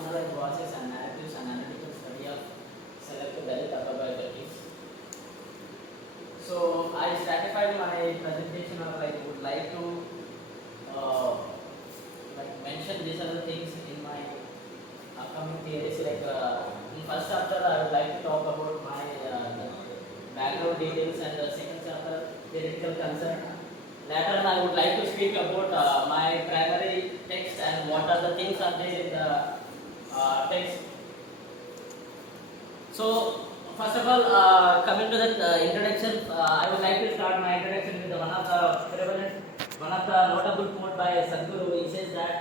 analyze voices and narratives and analytical study of selected Dalit upper biographies. So I stratified my presentation of like would like to uh, mention these other things in my upcoming theories. In first chapter I would like to talk about my background details, and the second chapter theoretical concern. Later on I would like to speak about my primary text and what are the things are there in the text. So first of all, coming to the introduction, I would like to start my introduction with one of the notable quote by Sadhguru. He says that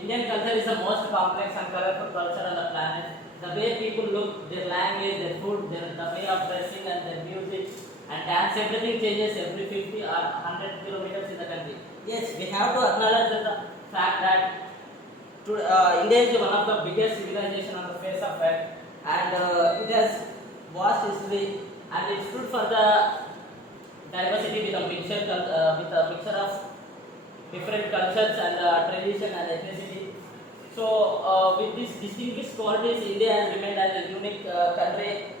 Indian culture is the most complex and colorful culture on the planet. The way people look, their language, their food, the way of dressing and their music and dance, everything changes every 50 or 100 kilometers in the country. Yes, we have to acknowledge the fact that India is one of the biggest civilization on the face of earth, and it has vast history, and it stood for the diversity with a mixture of different cultures and tradition and ethnicity. So, with these distinguished qualities, India has remained as a unique country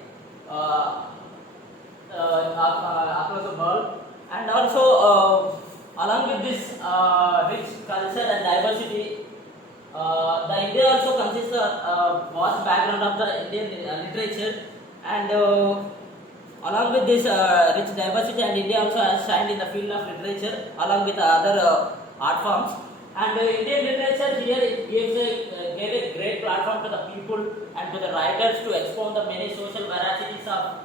across the world, and also along with this rich culture and diversity, the India also consists of vast background of the Indian literature, and along with this rich diversity, and India also has shined in the field of literature along with other art forms. And Indian literature here it gave a great platform to the people and to the writers to expound the many social veracities of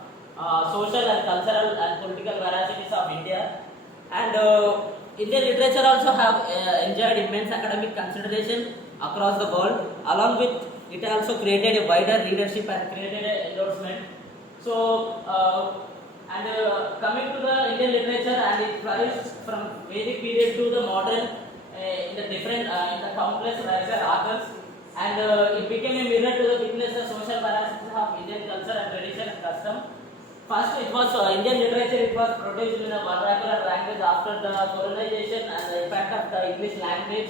social and cultural and political veracities of India. And Indian literature also have enjoyed immense academic consideration across the world. Along with it also created a wider readership and created an endorsement. So coming to the Indian literature, and it flourished from Vedic period to the modern in the different in the countless writer authors, and it became a mirror to the witness the social veracities of Indian culture and tradition and custom. First, it was Indian literature. It was produced in a vernacular language after the colonization and the impact of the English language.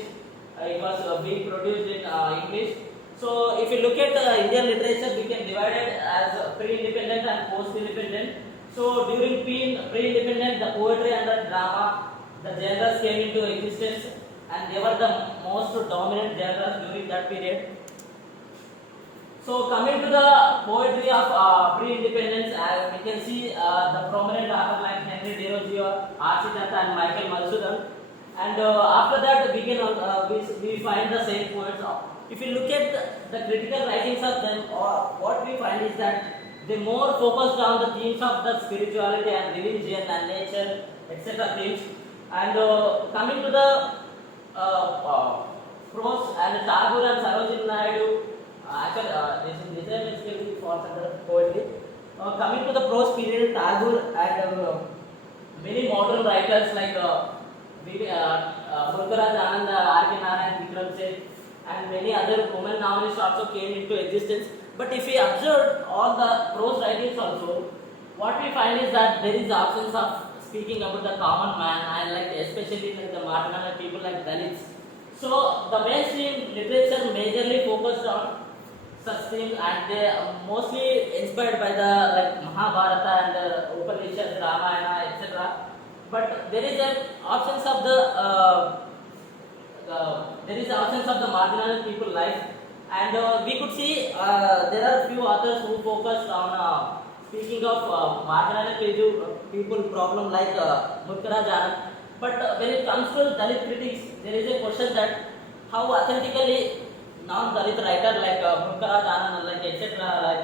It was being produced in English. So, if you look at the Indian literature, we can divide it as pre-independent and post-independent. So, during pre-independent, the poetry and the drama, the genres came into existence, and they were the most dominant genres during that period. So, coming to the poetry of pre-independence, we can see the prominent authors like Henry Desrosiers, R.C. Datta, and Michael Madhusudan. And after that, we find the same poets. If you look at the critical writings of them, what we find is that they more focused on the themes of the spirituality and religion and nature, etc. themes. And coming to the prose, and Tagore and Sarojini Naidu, this basically falls under poetry. Coming to the prose period, Tagore and many modern writers like Murtharaj Anand, R.K. Narayan, Vikram Seth, and many other women novelists also came into existence. But if we observe all the prose writings also, what we find is that there is absence of speaking about the common man, and like especially like the marginalized people like Dalits. So the mainstream literature majorly focused on such things, and they are mostly inspired by the like Mahabharata and the Upanishads, Ramayana, etc. But there is an absence of the marginalized people life, and we could see there are few authors who focused on speaking of marginalized people problem like Murtharaj Anand. But when it comes to Dalit critics, there is a question that how authentically non-Dalit writer like Murtharaj Anand, like etc. like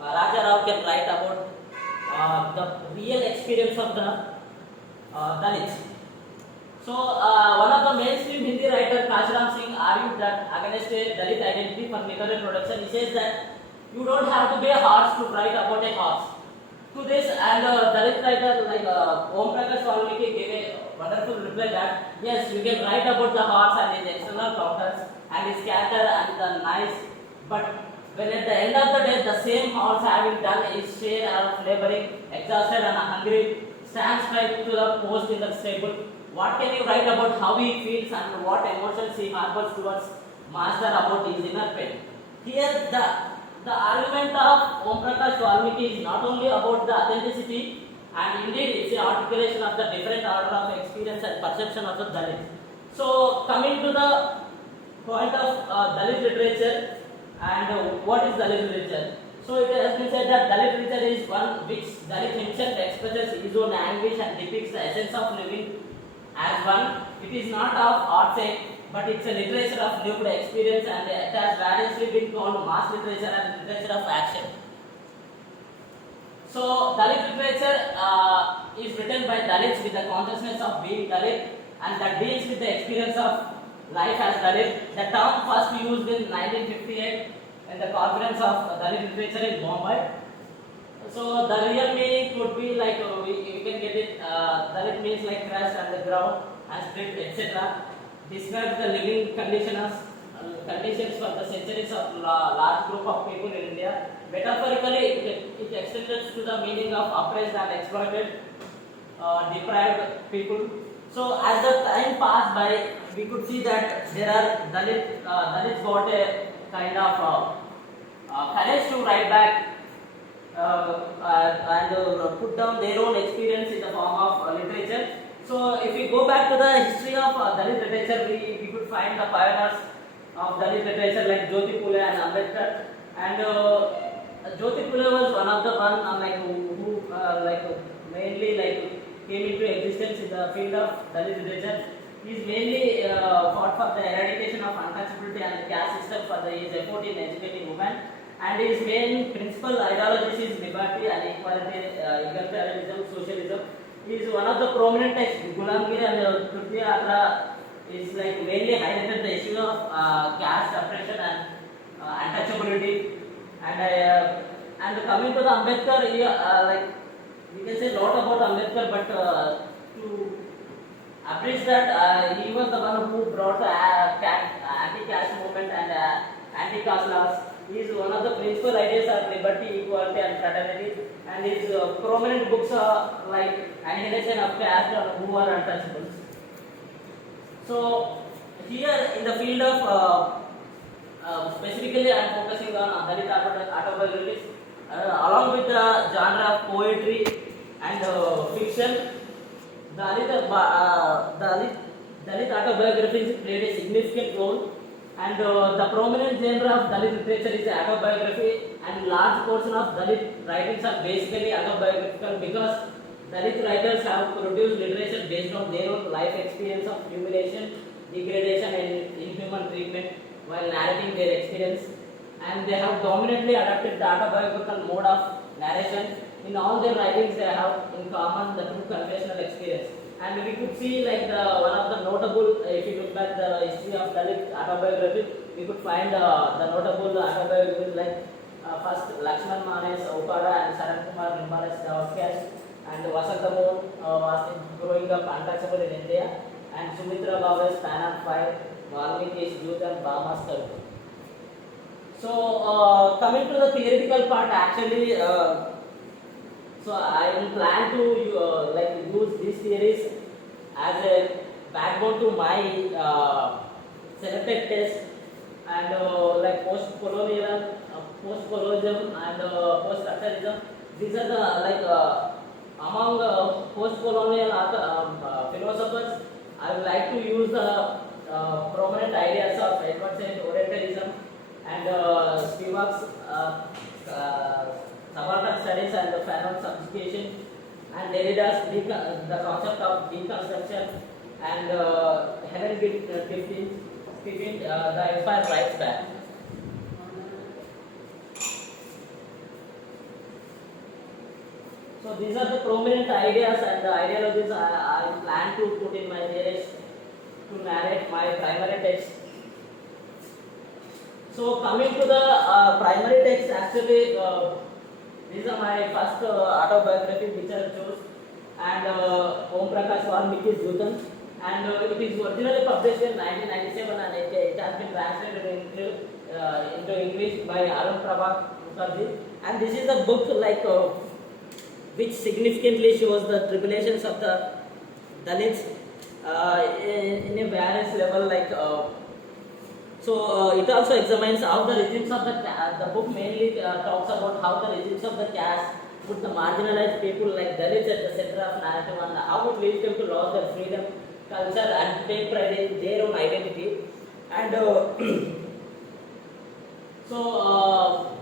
Raja Rao can write about the real experience of the Dalits. So, one of the mainstream Hindi writer Kashiram Singh argued that against a Dalit identity for literary production. He says that you don't have to be a horse to write about a horse. To this, and Dalit writer like Om Prakash Valmiki gave a wonderful reply that yes, you can write about the horse and his external counters and his character and the nice, but when at the end of the day the same horse having done his share of laboring, exhausted and hungry, stands right to the post in the stable, what can you write about how he feels and what emotions he harbors towards master about his inner pain? Here the argument of Om Prakash Valmiki is not only about the authenticity, and indeed it's an articulation of the different order of experience and perception of the Dalit. So coming to the point of Dalit literature and what is Dalit literature. So it has been said that Dalit literature is one which Dalit himself expresses his own anguish and depicts the essence of living as one. It is not of art sake, but it's a literature of lived experience, and it has variously been called mass literature and literature of action. So Dalit literature is written by Dalits with the consciousness of being Dalit, and that deals with the experience of life as Dalit. The term first used in 1958 in the conference of Dalit literature in Bombay. So the real meaning could be like we can get it. Dalit means like crushed underground and split, etc. Describes the living conditions for the centuries of large group of people in India. Metaphorically, it extends to the meaning of oppressed and exploited, deprived people. So as the time passed by, we could see that there are Dalits got a kind of courage to write back and put down their own experience in the form of literature. So if we go back to the history of Dalit literature, we could find the pioneers of Dalit literature like Jyoti Phule and Ambedkar. And Jyoti Phule was one of the one who mainly came into existence in the field of Dalit literature. He is mainly fought for the eradication of untouchability and caste system for his effort in educating women. And his main principal ideologies is liberty and equality, egalitarianism, socialism. He is one of the prominent texts. Gulamgiri and Tritiya Atra is mainly highlighted the issue of caste suppression and untouchability. And coming to the Ambedkar, we can say a lot about Ambedkar, but to appreciate that he was the one who brought the anti-caste movement and anti-caste laws. He is one of the principal ideas of liberty, equality, and fraternity. And his prominent books are like Annihilation of Caste and Who Are Untouchables. So here in the field of specifically, I am focusing on Dalit autobiographies, along with the genre of poetry and fiction. Dalit autobiographies played a significant role, and the prominent genre of Dalit literature is autobiography, and large portion of Dalit writings are basically autobiographical because Dalit writers have produced literature based on their own life experience of humiliation, degradation, and inhuman treatment while narrating their experience, and they have dominantly adopted the autobiographical mode of narration. In all their writings, they have in common the true confessional experience. And we could see one of the notable, if you look back the history of Dalit autobiography, we could find the notable autobiographies like first Lakshman Manes Okada and Saran Kumar Nimbala's The Outcast, and Vasanta Moon was growing up untouchable in India, and Sumitra Bhave's Pan on Fire, Valmiki's Youth and Bhama's Culture. So coming to the theoretical part, actually. So I plan to use these theories as a backbone to my selected test, and post-colonialism and post-structuralism. These are the among post-colonial philosophers. I would like to use the prominent ideas of Edward Said Orientalism and Spivak's subaltern studies and the Fanon subjugation, and Derrida's the concept of deconstruction, and Helen Giftin, the Empire Strikes Back. So these are the prominent ideas and the ideologies I plan to put in my theories to narrate my primary text. So coming to the primary text, actually these are my first autobiography which I chose, and Om Prakash Valmiki's Yutan, and it is originally published in 1997, and it has been translated into English by Arun Prabha Mukherjee, and this is a book which significantly shows the tribulations of the Dalits in a various level. So it also examines how the regimes of the book mainly talks about how the regimes of the caste put the marginalized people like Dalits at the center of narrative and how it leads them to lose their freedom, culture and take pride in their own identity. And so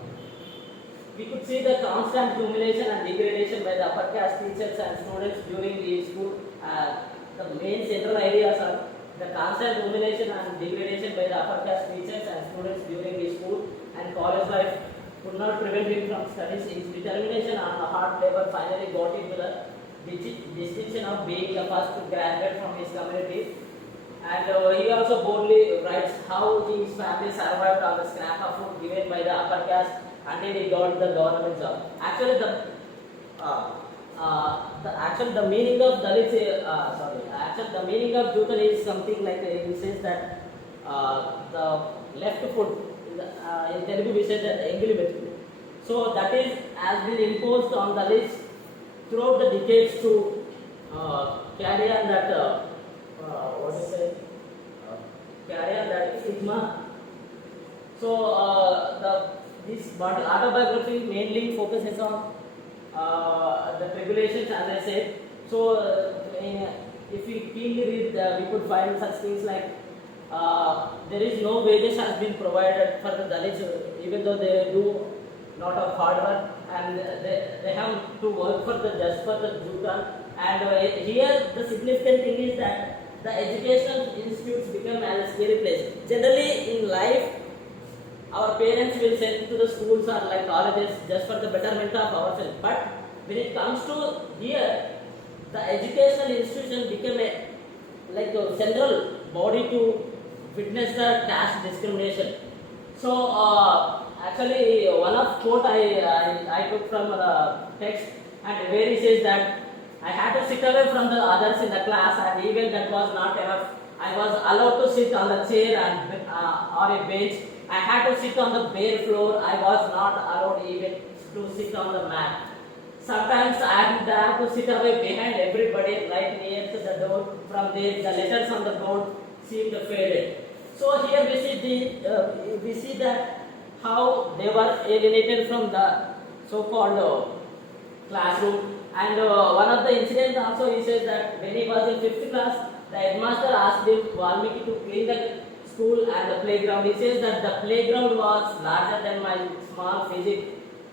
we could see the constant humiliation and degradation by the upper caste teachers and students during the school. The main central ideas are the constant humiliation and degradation by the upper caste teachers and students during the school and college life could not prevent him from studies. His determination and hard labor finally got him to the distinction of being the first graduate from his community. And he also boldly writes how his family survived on the scrap of food given by the upper caste until he got the government job. Actually, the meaning of Dalit, the meaning of Jutan is something like he says that the left foot in Telugu we say that Engili Metu. So that is has been imposed on Dalits throughout the decades to carry on that what is it? Carry on that stigma. So this autobiography mainly focuses on the tribulations, as I said. So if we keenly read, we could find such things like there is no wages has been provided for the Dalits, even though they do lot of hard work and they have to work for the just for the Jutan. And here the significant thing is that the educational institutes become as a scary place. Generally in life, our parents will send to the schools or like colleges just for the betterment of ourselves. But when it comes to here, the educational institution became a central body to witness the caste discrimination. So actually, one of quote I took from the text, and where he says that I had to sit away from the others in the class, and even that was not enough. I was allowed to sit on the chair and or a bench. I had to sit on the bare floor. I was not allowed even to sit on the mat. Sometimes I have to sit away behind everybody right near to the door. From there, the letters on the board seemed faded. So here we see that how they were alienated from the so-called classroom. And one of the incidents also he says that when he was in 5th class, the headmaster asked him Valmiki to clean the school and the playground. He says that the playground was larger than my small physique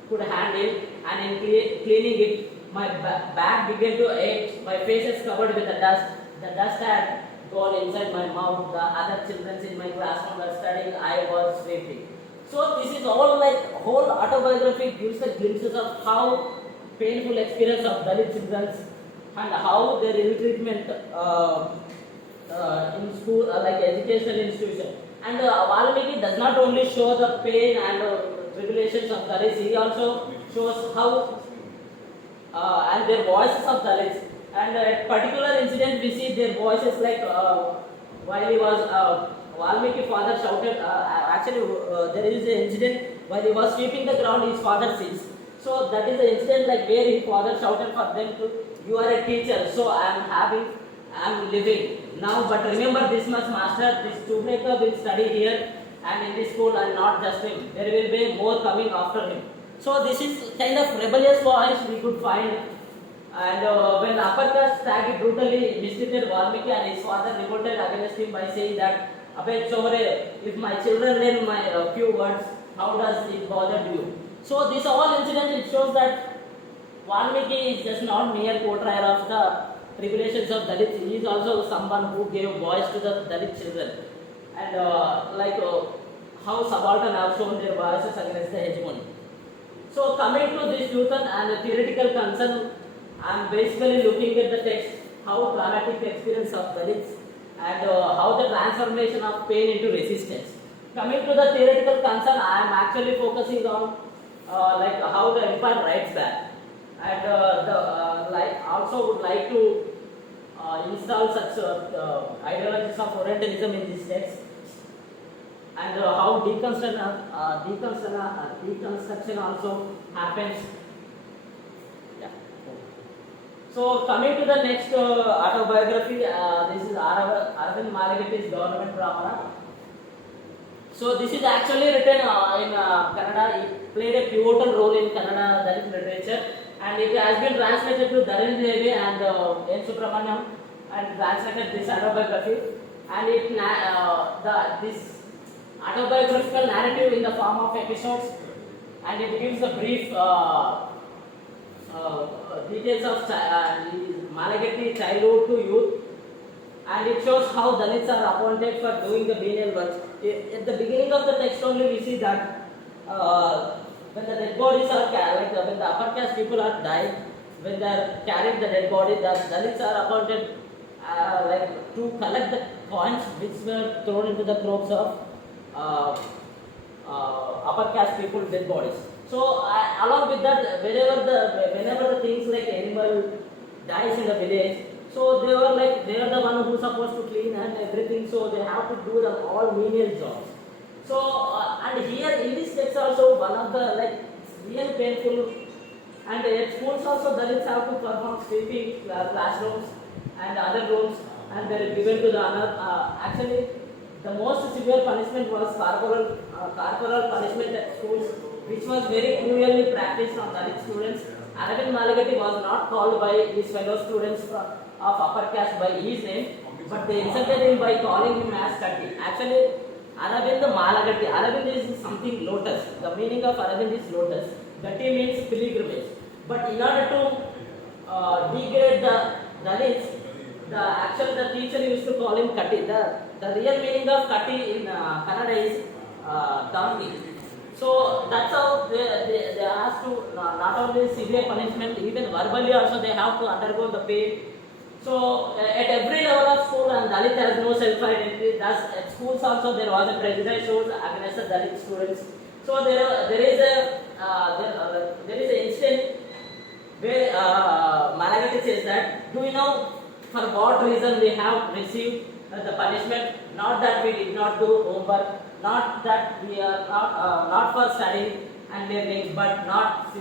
could handle, and in cleaning it, my back began to ache. My face is covered with the dust. The dust had gone inside my mouth. The other children in my classroom were studying. I was sweeping. So this is all like whole autobiography gives the glimpses of how painful experience of Dalit children and how their ill treatment in school, like educational institution. And Valmiki does not only show the pain and tribulations of Dalits, he also shows how and their voices of Dalits. And at particular incident, we see their voices like while he was Valmiki father shouted. There is an incident while he was sweeping the ground, his father sees. So that is the incident like where his father shouted for them to, you are a teacher, so I am living now. But remember this much, master, this two-breaker will study here and in this school and not just him. There will be more coming after him. So this is kind of rebellious voice we could find. And when the upper caste Tagi brutally mistreated Valmiki and his father revolted against him by saying that, Abhay Chore, if my children learn my few words, how does it bother you? So this all incident, it shows that Valmiki is just not mere portrayer of the tribulations of Dalits. He is also someone who gave voice to the Dalit children. And how subaltern have shown their voices against the hegemony. So coming to this Jutan and the theoretical concern, I am basically looking at the text, how traumatic experience of Dalits and how the transformation of pain into resistance. Coming to the theoretical concern, I am actually focusing on how the empire writes back, and also would like to install such ideologies of Orientalism in this text, and how deconstruction also happens. Yeah. So coming to the next autobiography, this is Aravind Maligatti's Government Brahmana. So this is actually written in Kannada. It played a pivotal role in Kannada Dalit literature, and it has been translated to Dharan Devi and N. Subramaniam, and translated this autobiography. And this autobiographical narrative in the form of episodes, and it gives a brief details of Malagatti childhood to youth, and it shows how Dalits are appointed for doing the menial work. At the beginning of the text only we see that when the dead bodies are carried, when the upper caste people are died, when they are carrying the dead body, the Dalits are appointed to collect the coins which were thrown into the crops of uh, upper caste people dead bodies. So along with that, whenever the things like animal dies in the village, so they are the one who supposed to clean and everything. So they have to do the all menial jobs. So and here in this text also one of the real painful, and at schools also Dalits have to perform sweeping classrooms and other rooms, and they are given to the other. Actually, the most severe punishment was corporal punishment at schools, which was very cruelly practiced on Dalit students. Aravind Malagatti was not called by his fellow students of upper caste by his name, but they insulted him by calling him as Katti. Actually, Aravind Malagatti. Aravind is something lotus. The meaning of Aravind is lotus. Katti means pilgrimage. But in order to degrade the Dalits, the teacher used to call him Katti. The real meaning of Katti in Kannada is donkey. So that's how they asked to not only severe punishment, even verbally also they have to undergo the pain. So at every level of school, and Dalit has no self-identity. Thus at schools also there was a prejudice against the Dalit students. So there is an incident where Malagatti says that, do you know for what reason we have received the punishment? Not that we did not do homework, not that we are not for studying and learning, but not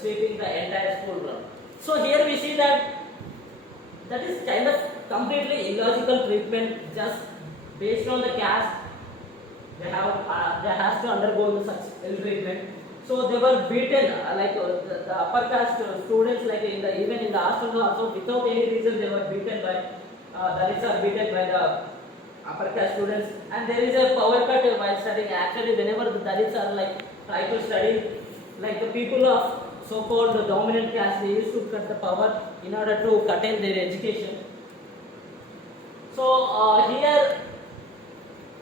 sweeping the entire school ground. So here we see that is kind of completely illogical treatment, just based on the caste. They has to undergo such ill treatment. So they were beaten, the upper caste students, even in the hostel also, without any reason they were beaten by Dalits are beaten by the upper caste students. And there is a power cut while studying. Actually, whenever the Dalits are try to study, the people of so-called dominant caste, they used to cut the power in order to curtail their education. So here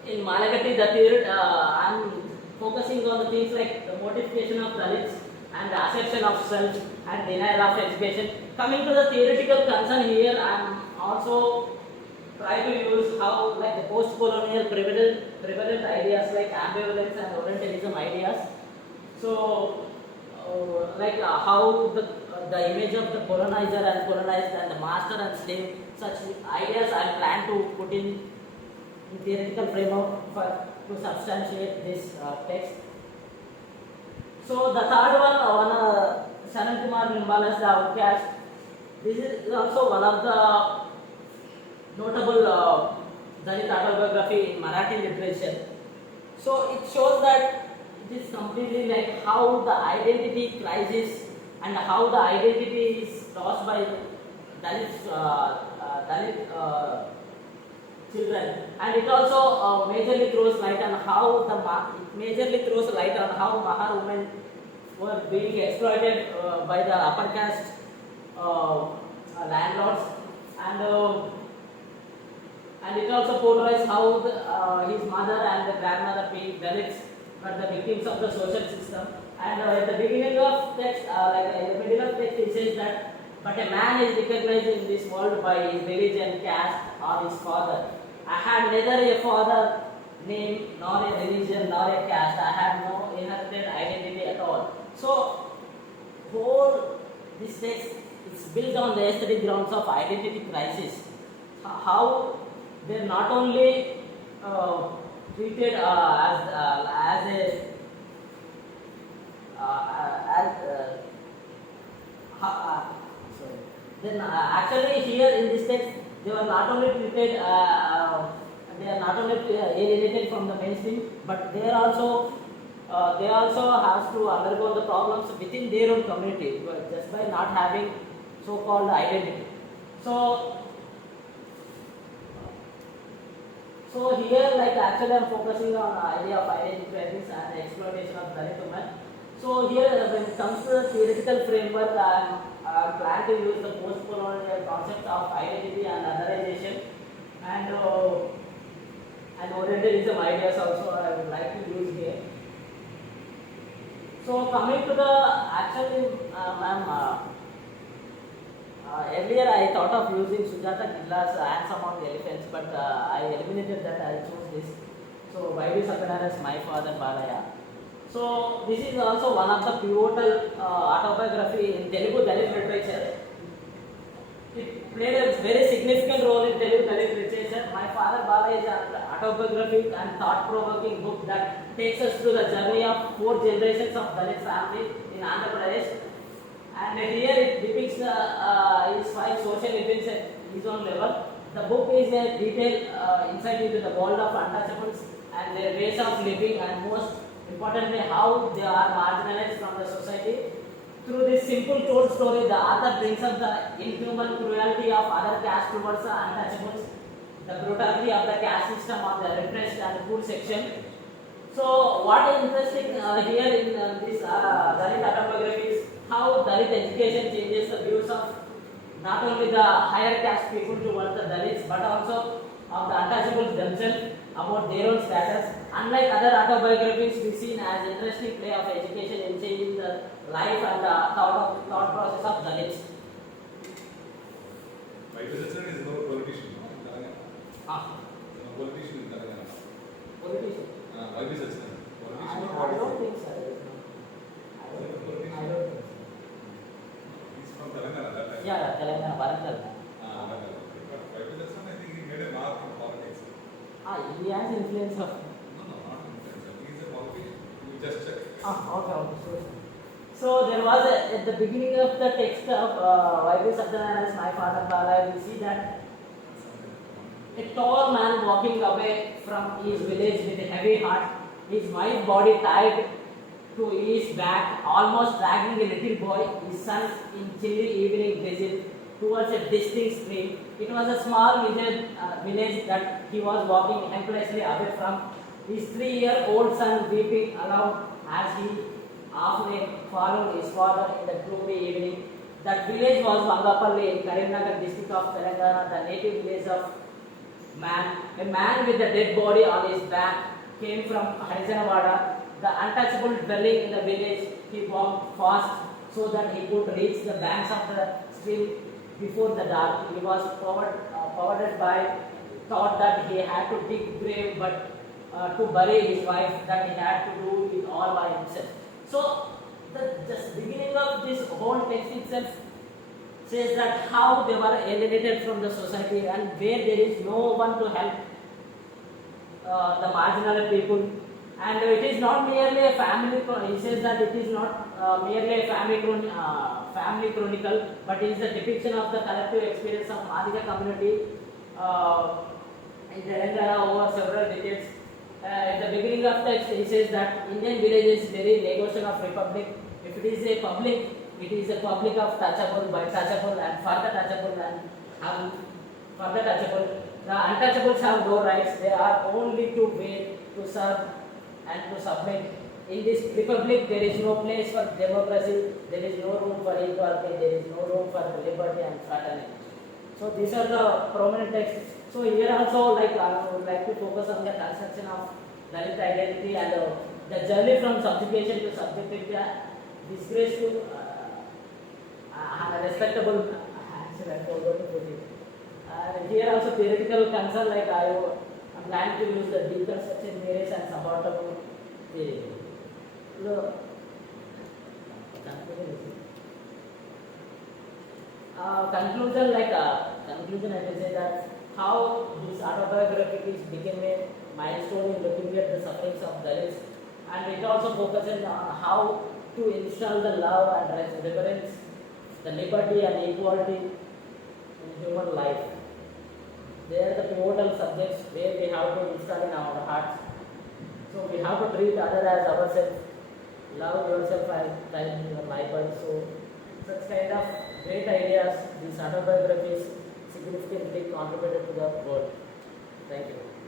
in Malagatti, the theory, I am focusing on the things like the mortification of Dalits and the assertion of self and denial of education. Coming to the theoretical concern here, I am also trying to use how the post-colonial prevalent ideas like ambivalence and Orientalism ideas. So how the image of the colonizer and colonized and the master and slave, such ideas I plan to put in theoretical framework to substantiate this text. So the third one, Saran Kumar Nimbala's The Outcast. This is also one of the notable Dalit autobiography in Marathi literature. So it shows that it is completely how the identity crisis and how the identity is lost by Dalit children, and it also majorly throws light on how Mahar women were being exploited by the upper caste landlords, and it also portrays how his mother and the grandmother being Dalits were the victims of the social system. And at the beginning of text, in the middle of text, it says that, but a man is recognized in this world by his religion, caste, or his father. I had neither a father name, nor a religion, nor a caste. I had no inherited identity at all. So, whole this text is built on the aesthetic grounds of identity crisis. How they're not only treated as a sorry. Then actually here in this text they were not only treated they are not only alienated from the mainstream, but they also have to undergo the problems within their own community just by not having so-called identity. So, so here, like actually, I'm focusing on the idea of identity crisis and the exploitation of Dalit women. So here, when it comes to the theoretical framework, I'm planning to use the post-colonial concept of identity and otherization and Orientalism ideas also I would like to use here. So coming to the actually, ma'am, earlier I thought of using Sujata Gilla's Ants Among the Elephants, but I eliminated that. I chose this. So Y.V. Satyanarayana is my father, Balaya. So this is also one of the pivotal autobiography in Telugu Dalit literature. It played a very significant role in Telugu Dalit literature. My father Balaya is an autobiographic and thought-provoking book that takes us through the journey of 4 generations of Dalit family in Andhra Pradesh. And here it depicts his 5 social events at his own level. The book is a detailed insight into the world of untouchables and their ways of living, and most importantly how they are marginalized from the society. Through this simple told story, the author brings up the inhuman cruelty of other caste towards the untouchables, the brutality of the caste system of the repressed and poor section. So what is interesting here in this Dalit autobiography is how Dalit education changes the views of not only the higher caste people towards the Dalits, but also of the untouchables themselves about their own status. Unlike other autobiographies, we see as interesting play of education in changing the life and the thought process of Dalits. Y.V. Satyanarayana is no politician, no? In Telangana. No politician in Telangana. Politician? Y.V. Satyanarayana. Politician or I don't politician? think so. I don't think so. He's from Telangana that time. Yeah, Telangana, Varangal. Telangana. But Y.V. Satyanarayana, I think he made a mark in politics. He has influence of. No, not influencer. He is a politician. You just check. Okay, sure. So there was at the beginning of the text of Y.V. Satyanarayana's My Father Balaya, we see that a tall man walking away from his village with a heavy heart, his white body tied to his back, almost dragging a little boy, his son, in chilly evening drizzle towards a distant stream. It was a small village that he was walking helplessly away from, his 3-year-old son weeping aloud as he halfway followed his father in the gloomy evening. That village was Vangapalli in Karimnagar district of Telangana, the native village of man. A man with a dead body on his back came from Harijanavada, the untouchable dwelling in the village. He walked fast so that he could reach the banks of the stream before the dark. He was powered by thought that he had to dig grave, but to bury his wife, that he had to do it all by himself. So the just beginning of this whole text itself says that how they were alienated from the society and where there is no one to help the marginal people. And it is not merely a family, he says that it is not merely a family chronicle, but it is a depiction of the collective experience of Madhika community in Telangana over several decades. At the beginning of text, he says that Indian village is very negation of republic. If it is a public, it is a public of touchable, by touchable, and for the touchable and for the touchable. The untouchables have no rights. They are only to wait, to serve, and to submit. In this republic, there is no place for democracy. There is no room for equality. There is no room for liberty and fraternity. So these are the prominent texts. So here also, like I would like to focus on the construction of Dalit identity and the journey from subjugation to subjectivity, disgrace to respectable. Actually, I forgot to put it. Here also theoretical concern, like I'm planning to use the deconstruction theories and supportable theory. Conclusion, I can say that how this autobiography became a milestone in looking at the sufferings of Dalits, and it also focuses on how to install the love and reverence, the liberty and equality in human life. They are the pivotal subjects where we have have to install in our hearts. So we have to treat others as ourselves. Love yourself and your neighbor. So such kind of great ideas, these autobiographies significantly contributed to the world. Thank you.